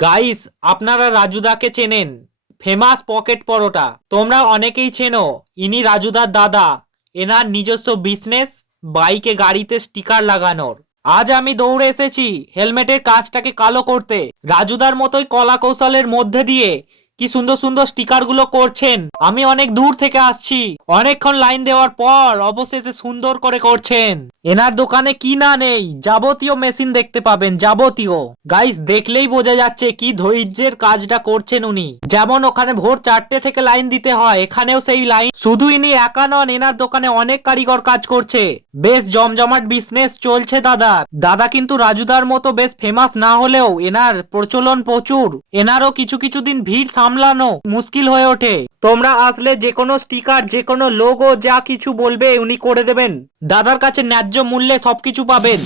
Guys, আপনারা রাজুদাকে চেনেন, famous pocket পরোটা। তোমরা অনেকেই চেনো, ইনি রাজুদার দাদা। এনার নিজস্ব বিজনেস, বাইকে গাড়িতে স্টিকার লাগানোর। আজ আমি দৌড়ে এসেছি হেলমেটের কাঁচটাকে কালো করতে। রাজুদার মতোই কলা কৌশলের মধ্যে দিয়ে কি সুন্দর সুন্দর স্টিকার গুলো করছেন। আমি অনেক দূর থেকে আসছি, অনেকক্ষণ লাইন দেওয়ার পর অবশেষে সুন্দর করে করছেন। এনার দোকানে কি না নেই, যাবতীয় মেশিন দেখতে পাবেন, যাবতীয়। গাইস, দেখলেই বোঝা যাচ্ছে কি ধৈর্যের কাজটা করছেন উনি। যেমন ওখানে ভোর 4টে থেকে লাইন দিতে হয়, এখানেও সেই লাইন। শুধু ইনি একা নন, এনার দোকানে অনেক কারিগর কাজ করছে। বেশ জমজমাট বিজনেস চলছে দাদা। দাদা কিন্তু রাজুদার মতো বেশ ফেমাস না হলেও এনার প্রচলন প্রচুর। এনারও কিছু কিছু দিন ভিড় সামলানো মুশকিল হয়ে ওঠে। তোমরা আসলে যে কোনো স্টিকার, যে কোনো লোগো, যা কিছু বলবে উনি করে দেবেন। দাদার কাছে ন্যায্য মূল্যে সবকিছু পাবেন।